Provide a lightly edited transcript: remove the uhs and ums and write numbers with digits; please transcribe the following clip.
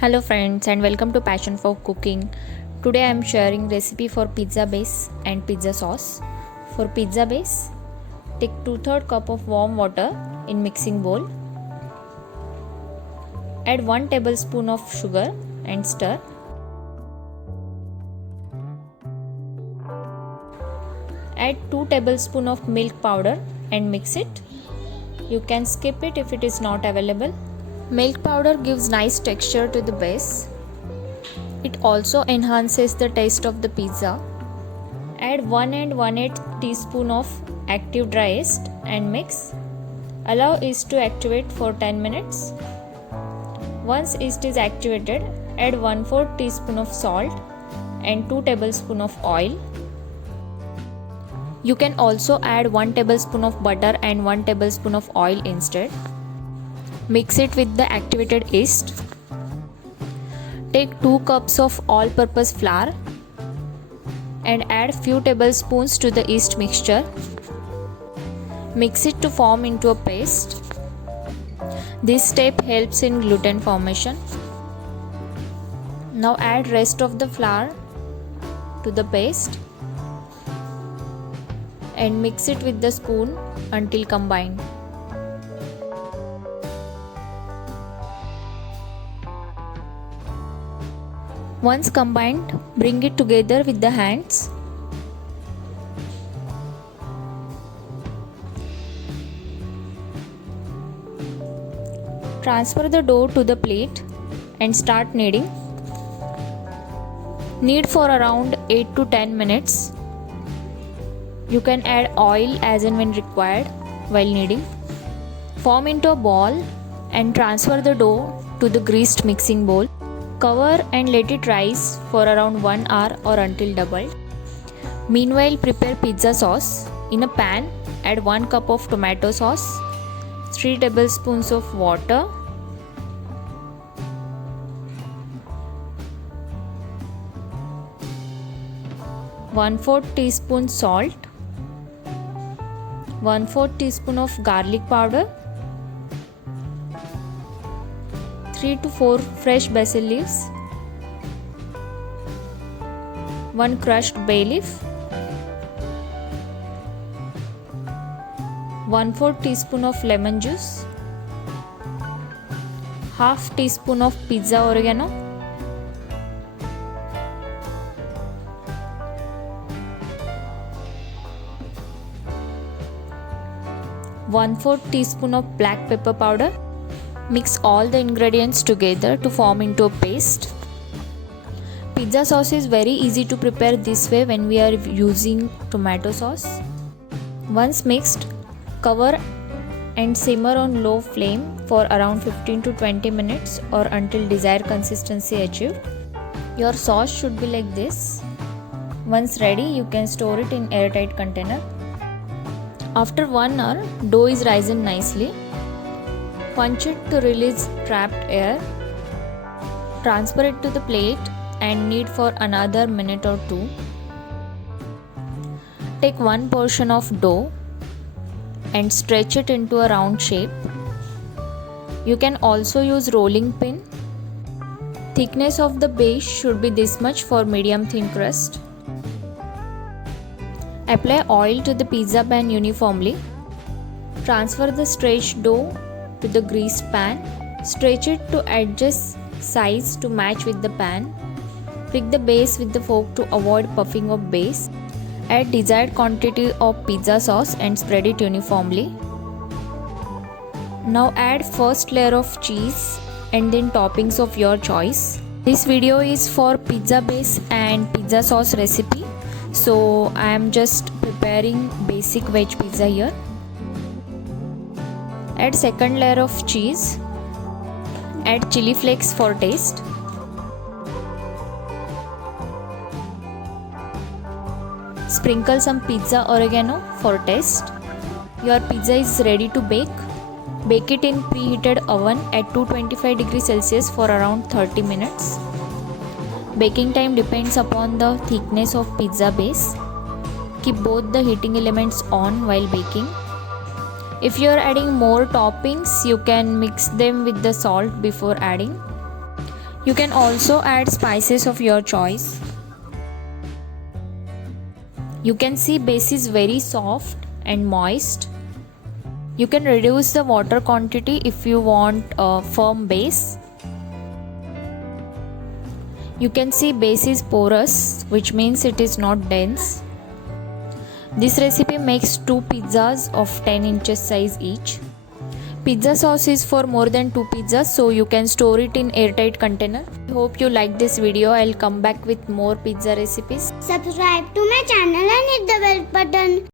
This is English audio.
Hello friends and welcome to Passion for Cooking. Today I am sharing recipe for pizza base and pizza sauce. For pizza base, take 2/3 cup of warm water in mixing bowl. Add 1 tablespoon of sugar and stir. Add 2 tablespoon of milk powder and mix it. You can skip it if it is not available. Milk powder gives nice texture to the base. It also enhances the taste of the pizza. Add 1 and 1/8 teaspoon of active dry yeast and mix. Allow yeast to activate for 10 minutes. Once yeast is activated, add 1/4 teaspoon of salt and 2 tablespoon of oil. You can also add 1 tablespoon of butter and 1 tablespoon of oil instead. Mix it with the activated yeast. Take 2 cups of all-purpose flour and add few tablespoons to the yeast mixture. Mix it to form into a paste. This step helps in gluten formation. Now add rest of the flour to the paste and mix it with the spoon until combined. Once combined, bring it together with the hands. Transfer the dough to the plate and start kneading. Knead for around 8 to 10 minutes. You can add oil as and when required while kneading. Form into a ball and transfer the dough to the greased mixing bowl. Cover and let it rise for around 1 hour or until doubled. Meanwhile, prepare pizza sauce. In a pan, add 1 cup of tomato sauce, 3 tablespoons of water, one-fourth teaspoon salt, 1/4 teaspoon of garlic powder, 3 to 4 fresh basil leaves, 1 crushed bay leaf, 1/4 teaspoon of lemon juice, half teaspoon of pizza oregano, 1/4 teaspoon of black pepper powder. Mix all the ingredients together to form into a paste. Pizza sauce is very easy to prepare this way when we are using tomato sauce. Once mixed, cover and simmer on low flame for around 15 to 20 minutes or until desired consistency achieved. Your sauce should be like this. Once ready, you can store it in airtight container. After 1 hour, dough is risen nicely. Punch it to release trapped air. Transfer it to the plate and knead for another minute or 2. Take 1 portion of dough and stretch it into a round shape. You can also use rolling pin. Thickness of the base should be this much for medium thin crust. Apply oil to the pizza pan uniformly. Transfer the stretched dough to the greased pan. Stretch it to adjust size to match with the pan. Prick the base with the fork to avoid puffing of base. Add desired quantity of pizza sauce and spread it uniformly. Now add first layer of cheese and then toppings of your choice. This video is for pizza base and pizza sauce recipe, so I am just preparing basic veg pizza here. Add second layer of cheese. Add chili flakes for taste. Sprinkle some pizza oregano for taste. Your pizza is ready to bake. Bake it in preheated oven at 225 degrees Celsius for around 30 minutes. Baking time depends upon the thickness of pizza base. Keep both the heating elements on while baking. If you are adding more toppings, you can mix them with the salt before adding. You can also add spices of your choice. You can see base is very soft and moist. You can reduce the water quantity if you want a firm base. You can see base is porous, which means it is not dense. This recipe makes 2 pizzas of 10 inches size each. Pizza sauce is for more than 2 pizzas, so you can store it in airtight container. I hope you like this video. I'll come back with more pizza recipes. Subscribe to my channel and hit the bell button.